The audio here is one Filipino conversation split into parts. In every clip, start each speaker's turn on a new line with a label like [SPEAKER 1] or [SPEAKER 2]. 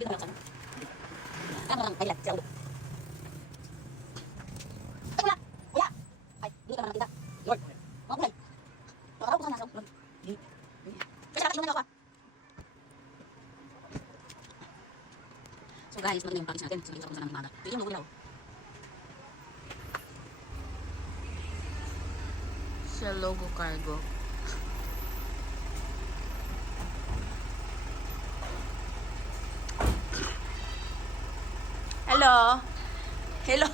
[SPEAKER 1] Dito na lang sana. Tama lang, kailan, sa ulo. Ay, wala! Wala! Ay, dito ka naman kita. Lord, mga kulay. Makaraw ko sana sa ulo. Di. Kasi nakatulungan ako ah. So guys, maganda yung practice natin. Sabihin sa kung saan ang umaga. Ito yung logo nila. oh.
[SPEAKER 2] Sa logo cargo. Hello. Hello.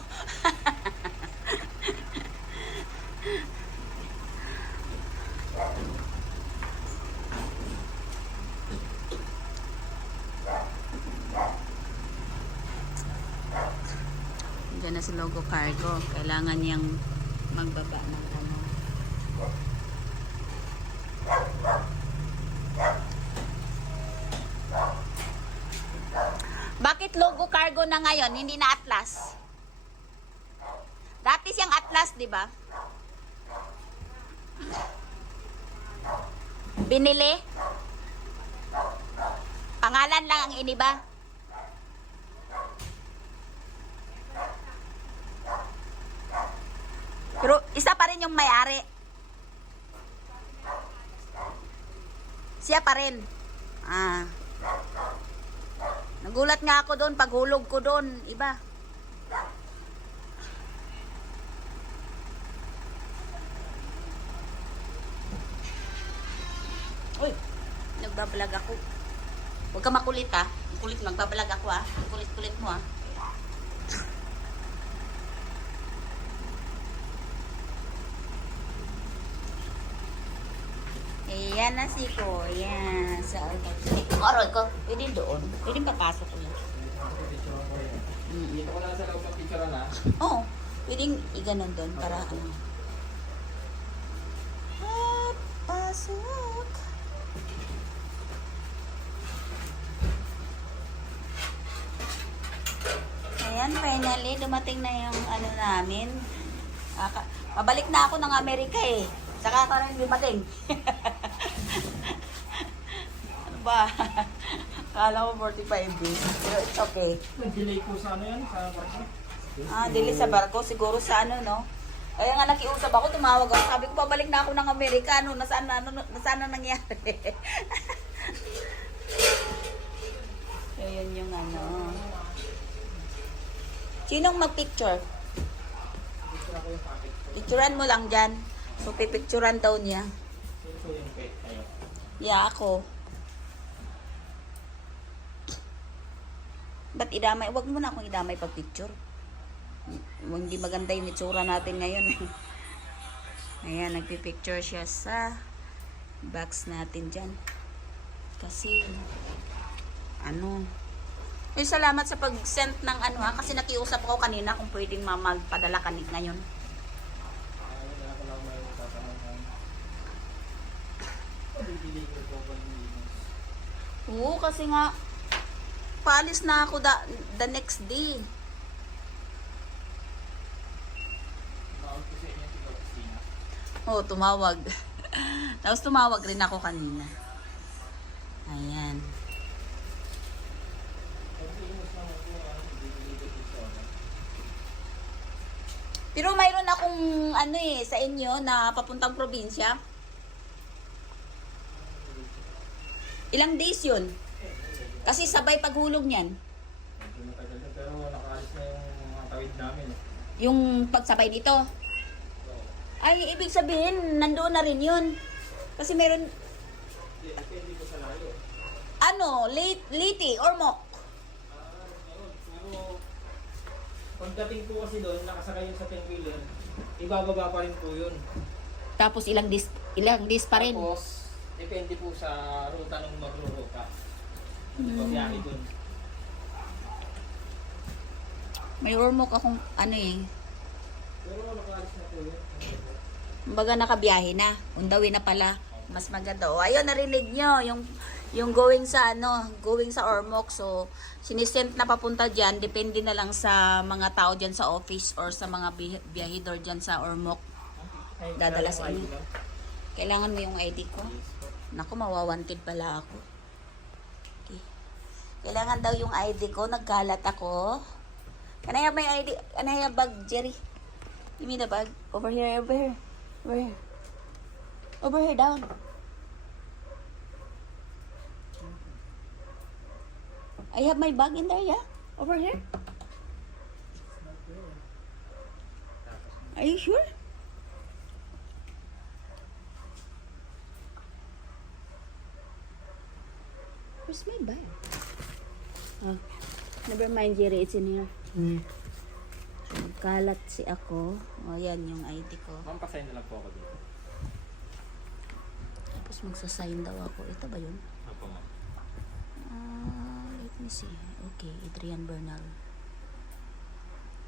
[SPEAKER 2] Diyan na si Logo Cargo. Kailangan niyang magbaba ng ano. Bakit Logo Cargo na ngayon, hindi na Atlas? Dati siyang Atlas, di ba? Binili? Pangalan lang ang iniba. Pero isa pa rin yung may-ari. Siya pa rin. Ah. Nagulat nga ako doon, paghulog ko doon, iba. Uy, nagbablog ako. Huwag ka makulit ah. Kulit, magbablog ako ah. Kulit-kulit mo ah. Ayan na si Kuya. Sa Aroy ko, pwede doon. Pwede papasok ko yan.
[SPEAKER 3] Dito ko lang sa loob ng picture na.
[SPEAKER 2] Oo, pwedeng iganon doon para ano. At pasok. Ayan, finally, dumating na yung ano namin. Mabalik na ako ng Amerika eh. Saka ka rin dumating. ba? Kala ko 45 days. Pero it's okay.
[SPEAKER 3] Nag-delay po sa ano yan, sa barko.
[SPEAKER 2] Ah, dili sa barko. Siguro sa ano, no? Kaya nga nakiusap ako, tumawag ako. Sabi ko, pabalik na ako ng Amerika. Ano, nasaan na, ano, nasaan na nangyari? so, yun yung ano. Sinong magpicture? Picturean mo lang dyan. So, pipicturean daw niya. Yeah, ako. Ba't idamay? Huwag mo na akong idamay pag picture. Hindi maganda yung itsura natin ngayon. Ayan, nagpipicture siya sa box natin dyan. Kasi, ano, eh, salamat sa pag-send ng ano ha, kasi nakiusap ako kanina kung pwedeng mamagpadala ka ngayon. Oo, kasi nga, paalis na ako da, the next day. Oo, tumawag. Tapos tumawag rin ako kanina. Ayan. Pero mayroon akong ano eh, sa inyo na papuntang probinsya. Ilang days yun? Kasi sabay paghulog niyan.
[SPEAKER 3] Medyo matagal na, pero nakaalis na yung mga tawid namin. eh.
[SPEAKER 2] Yung pagsabay dito.
[SPEAKER 3] So,
[SPEAKER 2] Ay, ibig sabihin, nandoon na rin yun. Kasi meron,
[SPEAKER 3] di- depende sa layo.
[SPEAKER 2] ano, late, liti or mok.
[SPEAKER 3] Ah. Pero, pagdating po kasi doon, nakasakay yun sa 10-wheeler, ibababa pa rin po yun.
[SPEAKER 2] Tapos ilang days, ilang days pa rin.
[SPEAKER 3] Tapos, depende po sa ruta ng magruruta.
[SPEAKER 2] Hmm.
[SPEAKER 3] Dun.
[SPEAKER 2] May ormok akong ano eh. Kumbaga nakabiyahe na. Undawin na pala. Mas maganda. O, ayun, narinig nyo. Yung, yung going sa ano, going sa Ormoc. So, sinisent na papunta dyan. Depende na lang sa mga tao dyan sa office or sa mga bi- biyahidor dyan sa Ormoc. Dadala sa inyo. Kailangan mo yung ID ko. Naku, mawawanted pala ako. Kailangan daw yung ID ko. Nagkalat ako. Can I have my ID? Can I have bag, Jerry? Give me the bag. Over here, over here. Over here. Over here, down. I have my bag in there, yeah? Over here. Are you sure? Where's my bag? Oh, never mind, Jerry. It's in here. So, kalat si ako. O, yan yung ID ko.
[SPEAKER 3] Ma'am, pasign na lang po ako dito.
[SPEAKER 2] Tapos magsasign daw ako. Ito ba yun?
[SPEAKER 3] Opo, ma'am.
[SPEAKER 2] Ah, let me see. Okay, Adrian Bernal.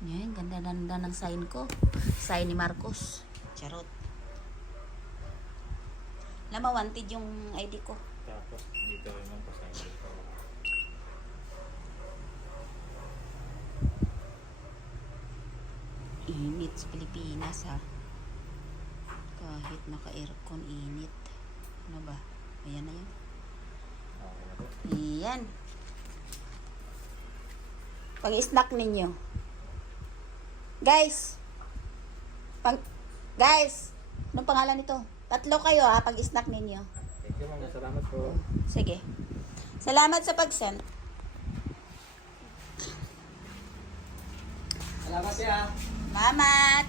[SPEAKER 2] Yan, ganda-ganda ng sign ko. Sign ni Marcos. Charot. Lama, wanted yung ID ko.
[SPEAKER 3] Tapos, dito rin ma'am, pasign dito.
[SPEAKER 2] Init sa Pilipinas, ha? Kahit naka-aircon, init. Ano ba? Ayan na yun. Ayan. Pang-snack ninyo. Guys! Pang Guys! Anong pangalan nito? Tatlo kayo ha, pag-snack ninyo.
[SPEAKER 3] Thank you. Salamat po.
[SPEAKER 2] Sige. Salamat sa pag-send.
[SPEAKER 3] Salamat siya.
[SPEAKER 2] Mamat!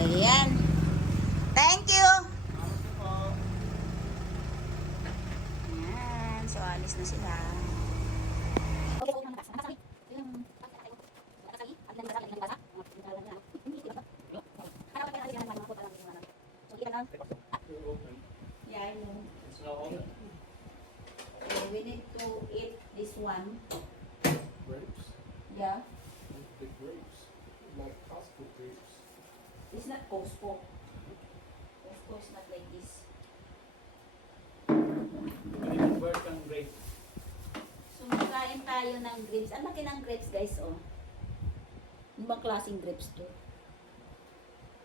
[SPEAKER 2] Ayan. Thank you! Ayan. So, alis na sila. Yeah, I know. So, we need to eat this one.
[SPEAKER 4] Grapes.
[SPEAKER 2] Yeah.
[SPEAKER 4] The grapes. Like Costco grapes.
[SPEAKER 2] It's not Costco. Costco is not like this.
[SPEAKER 3] Pwede bird ng grape.
[SPEAKER 2] So, magkain tayo ng grapes. Ang laki ng grapes, guys, oh. Ano bang klaseng grapes to?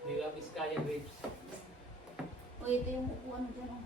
[SPEAKER 3] Nila Vizcaya grapes.
[SPEAKER 2] O, ito yung upuan mo dyan, oh.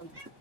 [SPEAKER 3] Thank you.